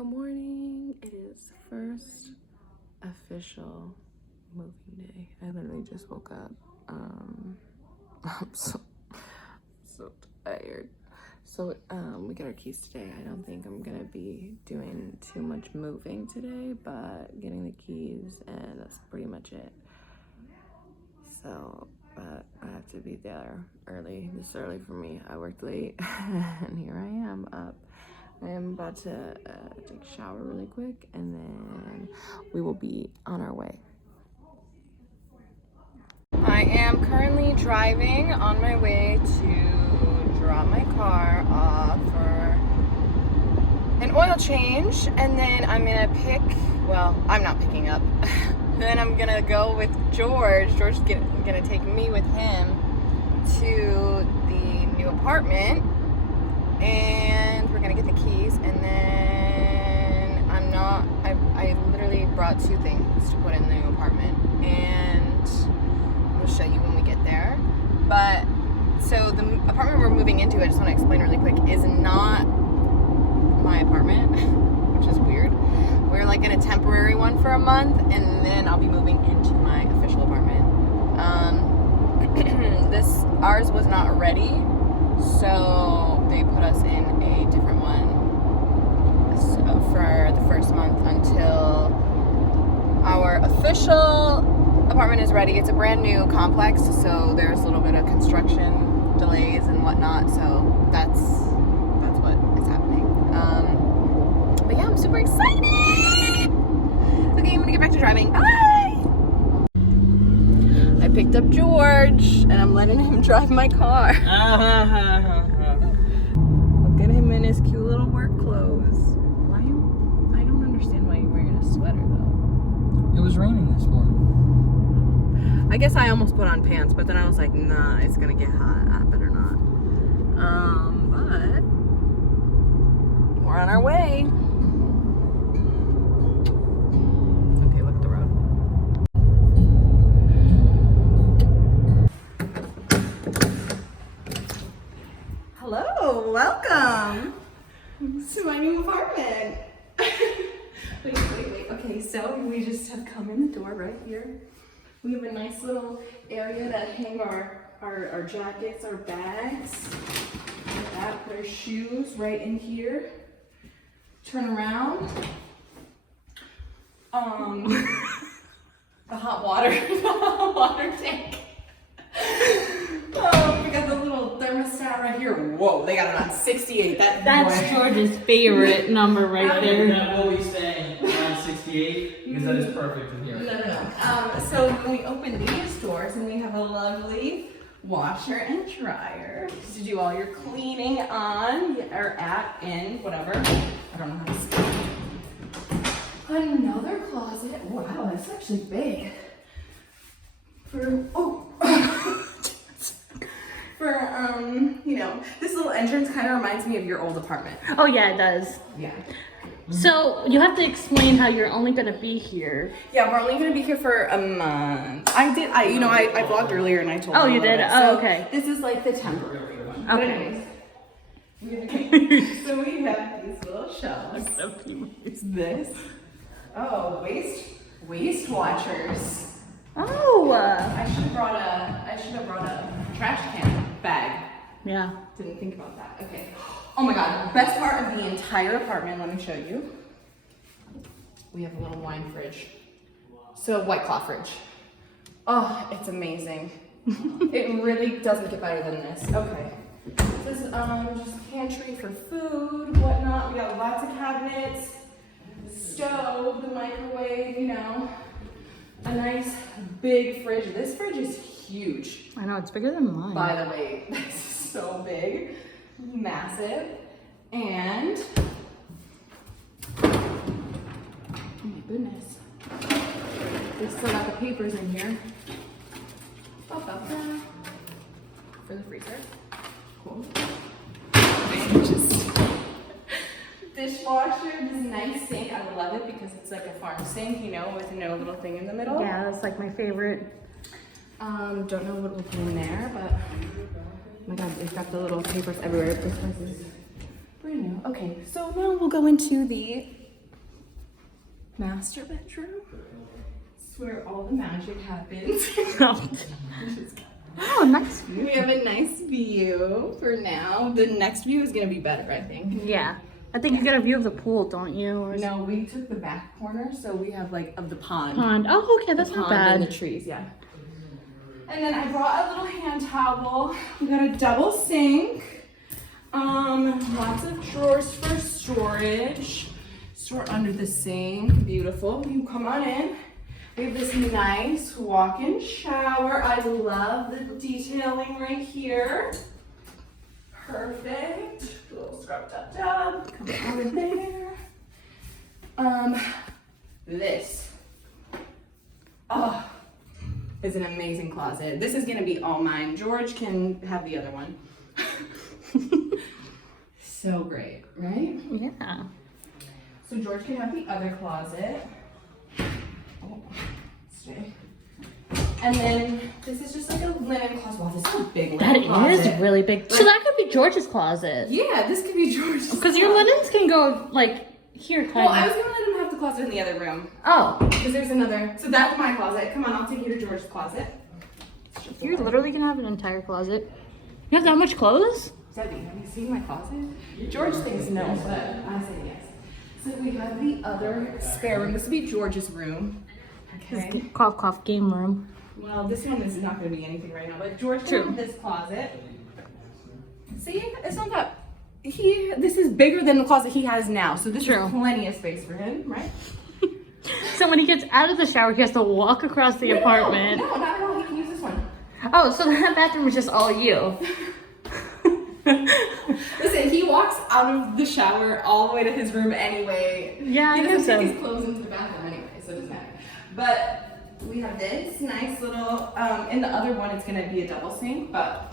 Good morning. It is first official moving day. I literally just woke up. I'm so tired. So we get our keys today. I don't think I'm gonna be doing too much moving today, but getting the keys and that's pretty much it. So but I have to be there early. This is early for me. I worked late and here I am up. I am about to take a shower really quick and then we will be on our way. I am currently driving on my way to drop my car off for an oil change, and then I'm I'm not picking up. Then I'm gonna go with George. George's gonna take me with him to the new apartment, and we're gonna get the keys, and then I literally brought two things to put in the new apartment, and I'll show you when we get there. But so the apartment we're moving into, I just want to explain really quick, is not my apartment, which is weird. We're like in a temporary one for a month, and then I'll be moving into my official apartment. Ours was not ready, so they put us in a different one for the first month until our official apartment is ready. It's a brand new complex, so there's a little bit of construction delays and whatnot, so that's what is happening. But yeah, I'm super excited. Okay, I'm gonna get back to driving. Bye. I picked up George and I'm letting him drive my car. Look at him in his cute little work clothes. I don't understand why you're wearing a sweater though. It was raining this morning. I guess I almost put on pants, but then I was like, nah, it's gonna get hot. I better not. But we're on our way. Okay, look at the road. Hello, welcome to my new apartment. Wait. Okay, so we just have come in the door right here. We have a nice little area to hang our jackets, our bags. Like that, put our shoes right in here. Turn around. The hot water tank. Oh, we got the little thermostat right here. Whoa, they got it on 68. That's George's favorite number right there. That will be staying on 68 because that is perfect in here. No. So when we open these doors, and we have a lovely washer and dryer to do all your cleaning on or in whatever. I don't know how to speak. Another closet. Wow, that's actually big. This little entrance kind of reminds me of your old apartment. Oh yeah, it does. Yeah. So you have to explain how you're only gonna be here. Yeah, we're only gonna be here for a month. I vlogged earlier and I told you. Oh, you did? Oh, okay. This is like the temporary one. But Okay. anyways, so we have these little shelves. This. Oh, waste watchers. Oh. I should have brought a trash can bag. Yeah. Didn't think about that. Okay. Oh my god, best part of the entire apartment, let me show you. We have a little wine fridge. So White Claw fridge. Oh, it's amazing. It really doesn't get better than this. Okay. This is just pantry for food, whatnot. We got lots of cabinets, stove, the microwave, a nice big fridge. This fridge is huge. I know, it's bigger than mine. By the way, this is so big, massive, and oh my goodness, they still got the papers in here. For the freezer. Cool. Dishwasher, this nice sink. I love it because it's like a farm sink, with no little thing in the middle. Yeah, that's like my favorite. Don't know what we'll put in there, but oh my god, it's got the little papers everywhere. This place is brand new. Okay, so now we'll go into the master bedroom. It's where all the magic happens. Oh, nice view. We have a nice view for now. The next view is gonna be better, I think. Yeah. I think you get a view of the pool, don't you? Or No, we took the back corner, so we have like of the pond. pond. Oh, okay, that's The not pond and the bad. trees, yeah. And then I brought a little hand towel. We got a double sink. Lots of drawers for storage. Store under the sink. Beautiful. You come on in. We have this nice walk-in shower. I love the detailing right here. Perfect. A little scrub tub. Come over there. This. Oh, is an amazing closet. This is gonna be all mine. George can have the other one. So great, right? Yeah. So George can have the other closet. Oh, stay. And then this is just like a linen closet. Wow, this is a big That linen closet. is really big. So that could be George's closet. Yeah, this could be George's. Because your linens can go like here, kind Well, I of. was gonna let him have the closet in the other room. Oh, Because there's another. So that's my closet. Come on, I'll take you to George's closet. you're literally gonna have an entire closet. You have that much clothes? Debbie, have you seen my closet? George thinks no, but I say yes. So we have the other spare room. This will be George's room. Okay. Cough, cough, game room. Well, this one is not going to be anything right now, but George True. can have this closet. See, it's not that. This is bigger than the closet he has now, so this True. is plenty of space for him, right? So when he gets out of the shower, he has to walk across the apartment. No, not at all. He can use this one. Oh, so that bathroom is just all you. Listen, he walks out of the shower all the way to his room anyway. Yeah, he I doesn't guess take so. his clothes into the bathroom anyway, so it doesn't matter. But we have this nice little, in the other one it's gonna be a double sink, but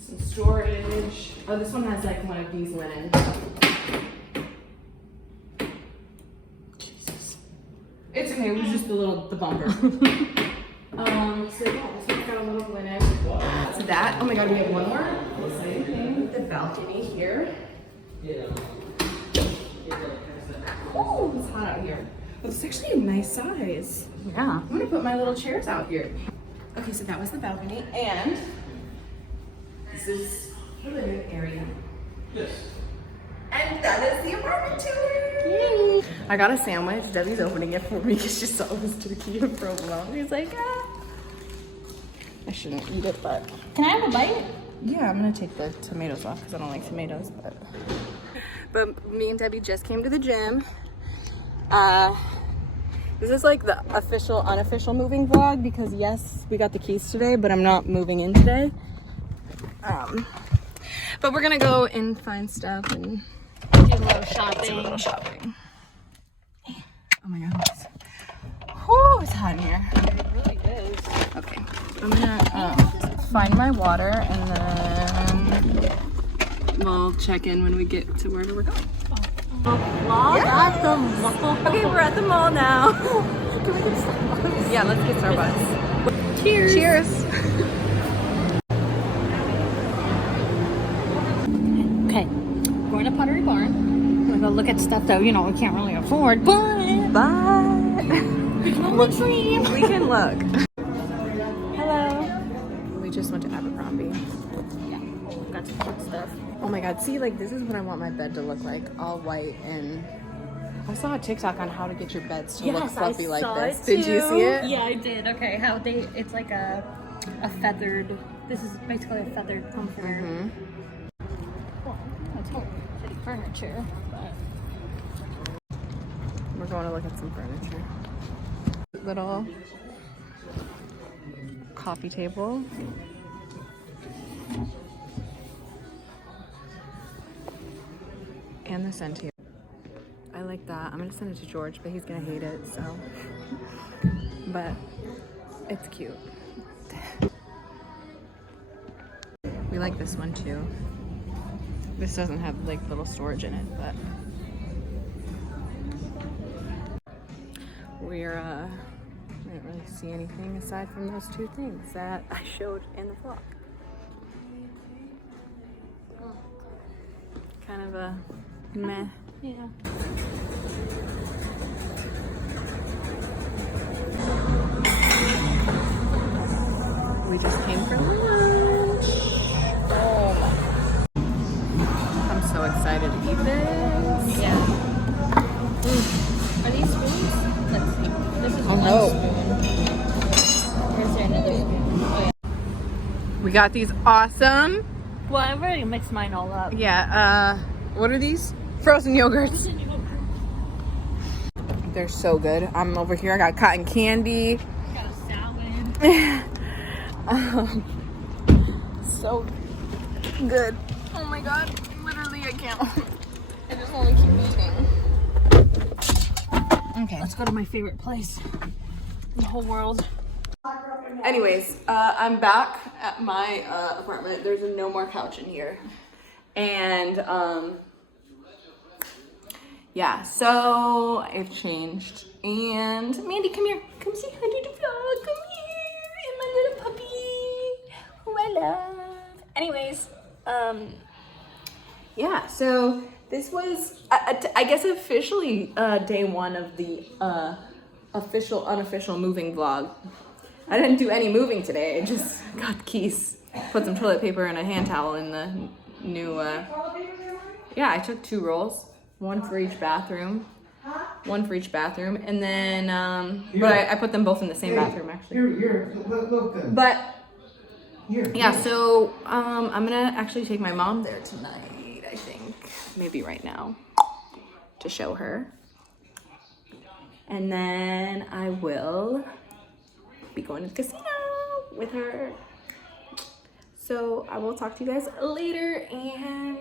some storage. Oh, this one has like one of these linens. Jesus. It's okay, it was just the bumper. So yeah, this one's got a little linen. So that, oh my god, we have one more exciting thing with the balcony here. Oh, it's hot out here. Well, it's actually a nice size. Yeah. I'm gonna put my little chairs out here. Okay, so that was the balcony, and this is the living area. Yes. And that is the apartment tour. I got a sandwich. Debbie's opening it for me because she saw it was turkey and provolone. She's like, ah. I shouldn't eat it, but Can I have a bite? yeah, I'm gonna take the tomatoes off because I don't like tomatoes. But me and Debbie just came to the gym. This is like the official, unofficial moving vlog because yes, we got the keys today, but I'm not moving in today. But we're gonna go and find stuff and Do a little do a shopping. little shopping. Oh my god. Whew, it's hot in here. It really is. Okay, I'm gonna find my water and then we'll check in when we get to wherever we're going. Vlog at the mall. Okay, we're at the mall now. Can we get Starbucks? Yeah, let's get Starbucks. Cheers. Cheers. Okay, we're going to Pottery Barn. We're gonna go look at stuff that, you know, we can't really afford, but Bye. we can look. Hello. We just went to Abercrombie. Yeah, got some cute stuff. Oh my god, see, like, this is what I want my bed to look like. All white and... I saw a TikTok on how to get your beds to look fluffy like this. Did you see it? Yeah, I did. Okay, how they, it's like a feathered, this is basically a feathered comforter. Mm-hmm. Well, it's not pretty furniture, but We're going to look at some furniture. Little coffee table. And the scent here. I like that. I'm gonna send it to George, but he's gonna hate it, so. But it's cute. We like this one too. This doesn't have like little storage in it, but we didn't really see anything aside from those two things that I showed in the vlog. Kind of a meh. yeah. got these awesome, Well, I've already mixed mine all up. yeah, what are these? Frozen yogurts. They're so good. I'm over here, I got cotton candy. Got a salad. So good. Oh my god, literally I can't. I just want to keep eating. Okay. Let's go to my favorite place in the whole world. Anyways, I'm back at my apartment. There's no more couch in here. And yeah, so I've changed. And Mandy, come here. Come say hi to the vlog. Come here. And my little puppy who I love. Anyways, yeah, so this was, I guess, officially day one of the unofficial moving vlog. I didn't do any moving today. I just got the keys, put some toilet paper and a hand towel in the new, yeah, I took 2 rolls, one for each bathroom, and then, but I put them both in the same bathroom, actually. Here, look. But, Here. yeah, so, I'm gonna actually take my mom there tonight, I think, maybe right now, to show her. And then I will be going to the casino with her. So I will talk to you guys later and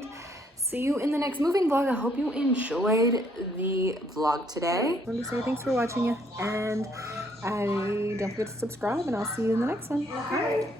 see you in the next moving vlog. I hope you enjoyed the vlog today. I want to say thanks for watching and don't forget to subscribe and I'll see you in the next one. Bye.